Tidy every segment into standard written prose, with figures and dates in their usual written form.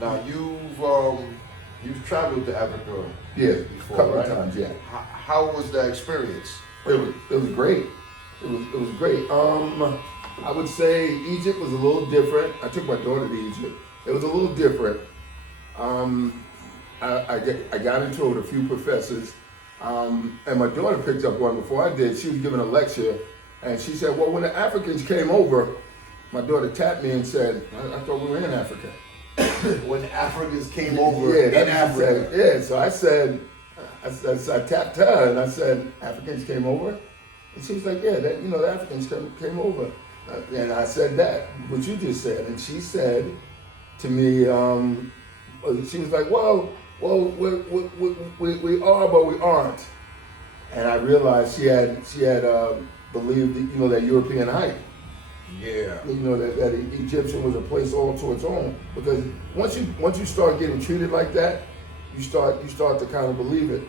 Now you've traveled to Africa Yeah, before, a couple right? of times, yeah. How was that experience? It was great. It was great. I would say Egypt was a little different. I took my daughter to Egypt. It was a little different. I got into it with a few professors, and my daughter picked up one before I did. She was giving a lecture, and she said, "Well, when the Africans came over," my daughter tapped me and said, "I thought we were in Africa." When Africans came over Yeah, in Africa. Yeah, so I said, I tapped her and I said, "Africans came over?" And she was like, "Yeah, the Africans came over." And I said that, what you just said. And she said to me, she was like, well, we are, but we aren't. And I realized she had believed, that European hype. Yeah. That Egyptian was a place all to its own. Because once you start getting treated like that, you start to kind of believe it.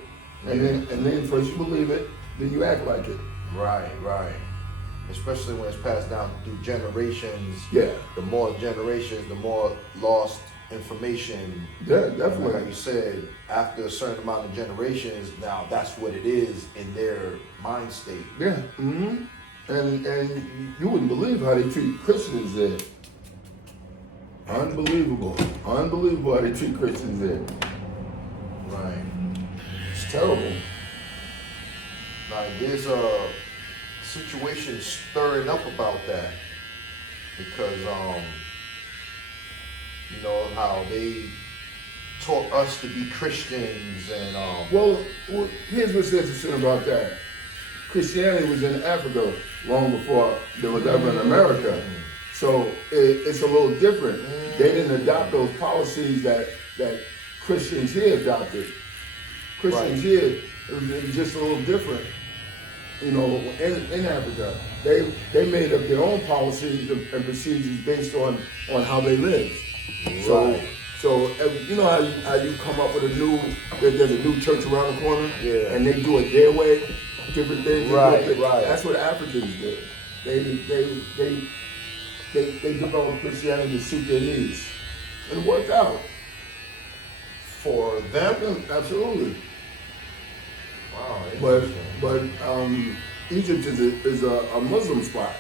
And then first you believe it, then you act like it. Right. Especially when it's passed down through generations. Yeah. The more generations, the more lost information. Yeah, definitely. Like you said, after a certain amount of generations, now that's what it is in their mind state. Yeah. Mm-hmm. And you wouldn't believe how they treat Christians there. Unbelievable how they treat Christians there. Right. It's terrible. Now there's a situation stirring up about that because how they taught us to be Christians and well, here's what's interesting about that. Christianity was in Africa long before there was ever in America. So it's a little different. They didn't adopt those policies that Christians here adopted. Christians here, it was just a little different. In Africa, they made up their own policies and procedures based on how they live. Right. So how you come up with there's a new church around the corner, yeah, and they do it their way, different things. Right. That's what Africans did. They developed Christianity to suit their needs, and it worked out for them. Absolutely. Wow. But Egypt is a Muslim spot,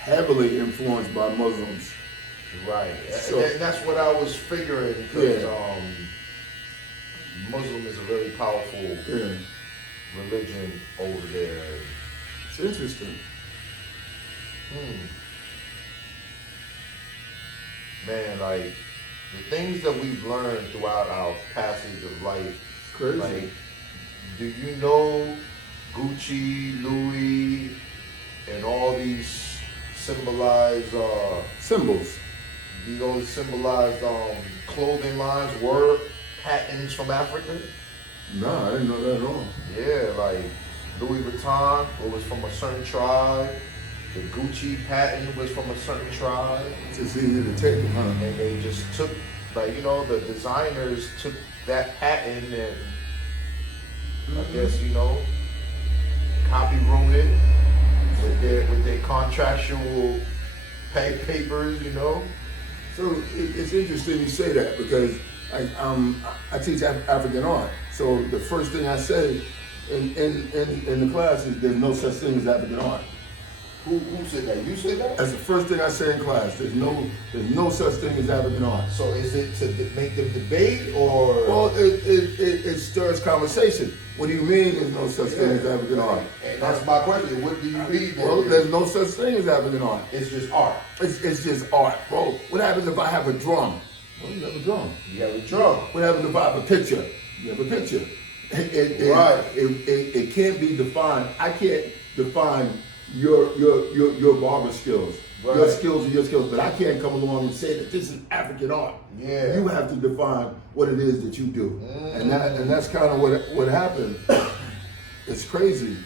heavily influenced by Muslims. Right. So, and that's what I was figuring because Muslim is a very powerful religion over there. It's interesting. Man, like the things that we've learned throughout our passage of life. Crazy. Like, do you know Gucci, Louis, and all these symbolize Symbols. those symbolize clothing lines were patents from Africa? No, I didn't know that at all. Yeah, like Louis Vuitton was from a certain tribe. The Gucci patent was from a certain tribe. It's just easy to take them, huh? And they just took, the designers took that patent and I guess, copyrighted it with their contractual papers, So it's interesting you say that because I teach African art. So the first thing I say in the class is there's no such thing as African art. Who said that? You said that? That's the first thing I say in class. There's no such thing as African art. So is it to make them debate or? Well, it stirs conversation. What do you mean there's no such thing as African art? And that's my question. What do you mean? Well, there's no such thing as African art. It's just art. It's just art. Bro, what happens if I have a drum? Well, you have a drum. You have a drum. What happens if I have a picture? You have a picture. Right. It can't be defined. I can't define your barber skills. Right. Your skills are your skills, but I can't come along and say that this is African art. Yeah. You have to define what it is that you do. And that's kind of what happened. It's crazy.